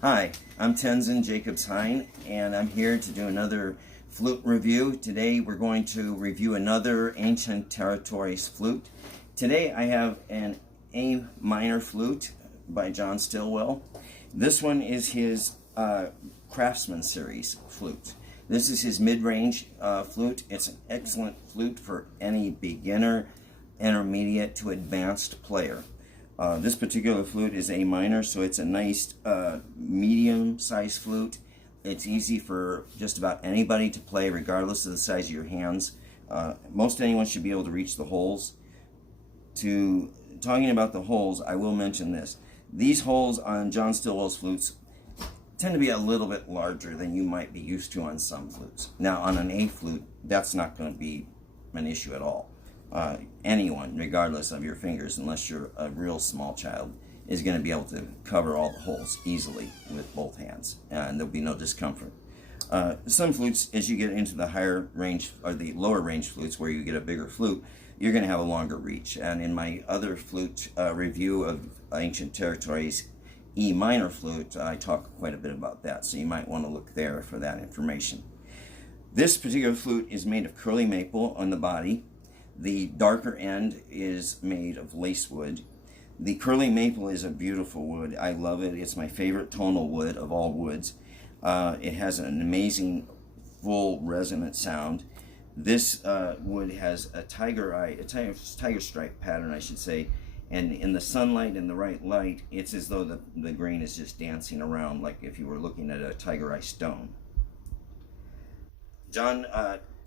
Hi, I'm Tenzin Jacobs-Hein, and I'm here to do another flute review. Today we're going to review another Ancient Territories flute. Today I have an A minor flute by John Stillwell. This one is his Craftsman series flute. This is his mid-range flute. It's an excellent flute for any beginner, intermediate to advanced player. This particular flute is A minor, so it's a nice medium-sized flute. It's easy for just about anybody to play, regardless of the size of your hands. Most anyone should be able to reach the holes. Talking about the holes, I will mention this. These holes on John Stillwell's flutes tend to be a little bit larger than you might be used to on some flutes. Now, on an A flute, that's not going to be an issue at all. Anyone, regardless of your fingers, unless you're a real small child, is going to be able to cover all the holes easily with both hands, and there'll be no discomfort. Some flutes, as you get into the higher range or the lower range flutes where you get a bigger flute, you're going to have a longer reach. And in my other flute review of Ancient Territories E minor flute, I talk quite a bit about that, so you might want to look there for that information. This particular flute is made of curly maple on the body. The darker end is made of lace wood. The curly maple is a beautiful wood. I love it. It's my favorite tonal wood of all woods. It has an amazing full resonant sound. This wood has a tiger stripe pattern, I should say, and in the sunlight and the right light, it's as though the grain is just dancing around like if you were looking at a tiger eye stone. John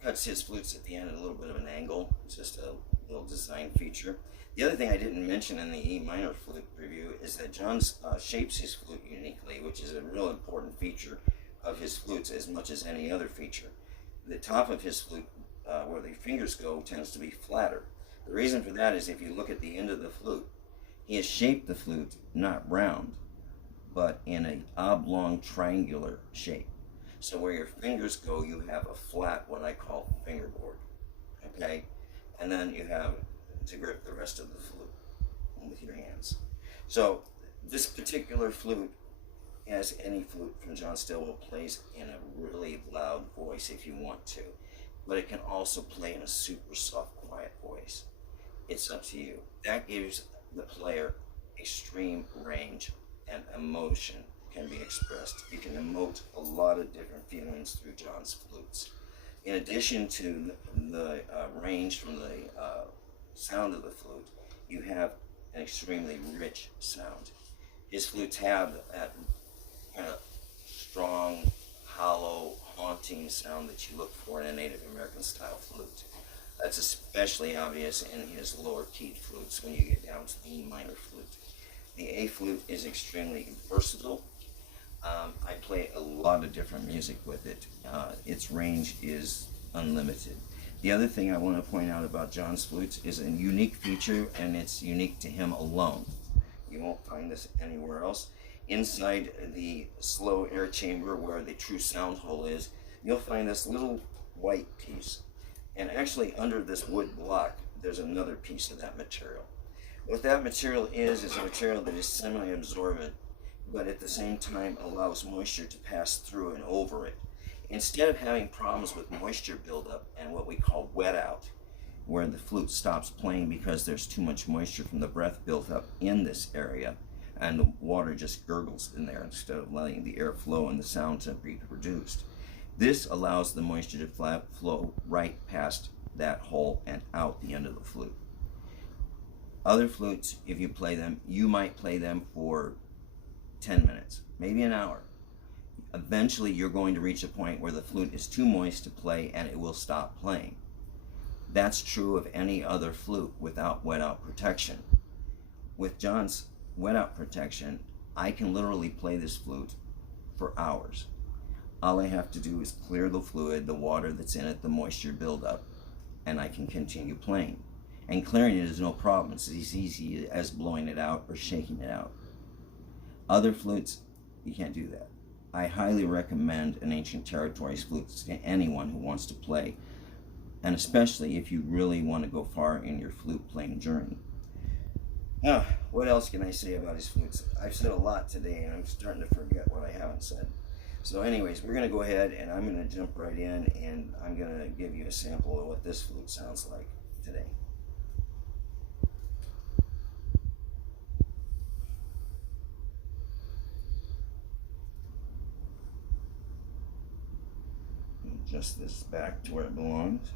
cuts his flutes at the end at a little bit of an angle. It's just a little design feature. The other thing I didn't mention in the E minor flute review is that John shapes his flute uniquely, which is a real important feature of his flutes as much as any other feature. The top of his flute, where the fingers go, tends to be flatter. The reason for that is if you look at the end of the flute, he has shaped the flute not round, but in an oblong triangular shape. So where your fingers go, you have a flat, what I call fingerboard, okay? And then you have to grip the rest of the flute with your hands. So this particular flute, as any flute from John Stillwell, plays in a really loud voice if you want to, but it can also play in a super soft, quiet voice. It's up to you. That gives the player extreme range and emotion can be expressed. You can emote a lot of different feelings through John's flutes. In addition to the range from the sound of the flute, you have an extremely rich sound. His flutes have that kind of strong, hollow, haunting sound that you look for in a Native American style flute. That's especially obvious in his lower keyed flutes when you get down to the E minor flute. The A flute is extremely versatile. I play a lot of different music with it. Its range is unlimited. The other thing I want to point out about John's flutes is a unique feature, and it's unique to him alone. You won't find this anywhere else. Inside the slow air chamber where the true sound hole is, you'll find this little white piece. And actually under this wood block, there's another piece of that material. What that material is a material that is semi-absorbent, but at the same time allows moisture to pass through and over it. Instead of having problems with moisture buildup and what we call wet out, where the flute stops playing because there's too much moisture from the breath built up in this area, and the water just gurgles in there instead of letting the air flow and the sound to be produced. This allows the moisture to flow right past that hole and out the end of the flute. Other flutes, if you play them, you might play them for 10 minutes, maybe an hour. Eventually you're going to reach a point where the flute is too moist to play and it will stop playing. That's true of any other flute without wet out protection. With John's wet out protection, I can literally play this flute for hours. All I have to do is clear the fluid, the water that's in it, the moisture buildup, and I can continue playing. And clearing it is no problem. It's as easy as blowing it out or shaking it out. Other flutes, you can't do that. I highly recommend an Ancient Territories flute to anyone who wants to play, and especially if you really want to go far in your flute playing journey. Oh, what else can I say about his flutes? I've said a lot today, and I'm starting to forget what I haven't said. So anyways, we're going to go ahead, and I'm going to jump right in, and I'm going to give you a sample of what this flute sounds like today. Adjust this back to where it belongs.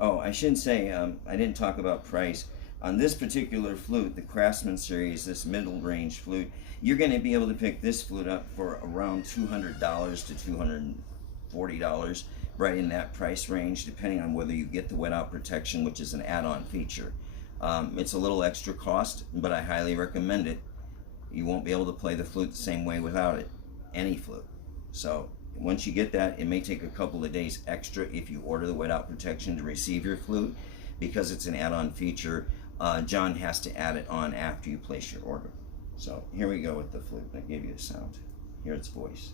Oh, I should say, I didn't talk about price. On this particular flute, the Craftsman series, this middle range flute, you're going to be able to pick this flute up for around $200 to $240, right in that price range, depending on whether you get the wet out protection, which is an add-on feature. It's a little extra cost, but I highly recommend it. You won't be able to play the flute the same way without it, any flute. So once you get that, it may take a couple of days extra if you order the wet out protection to receive your flute, because it's an add-on feature. John has to add it on after you place your order. So here we go with the flute. I gave you the sound. Hear its voice.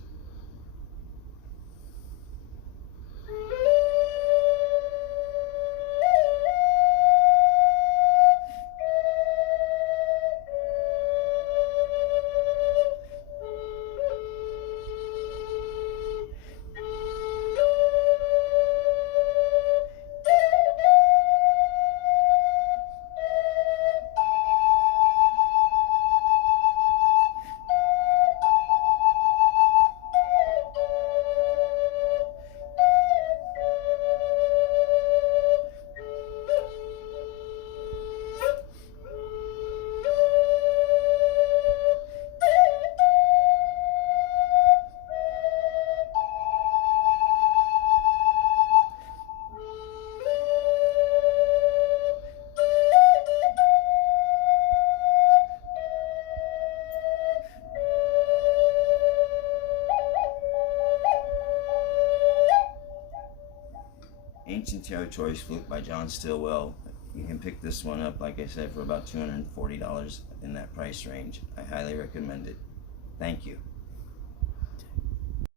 Ancient Territories Flute by John Stillwell. You can pick this one up, like I said, for about $240 in that price range. I highly recommend it. Thank you.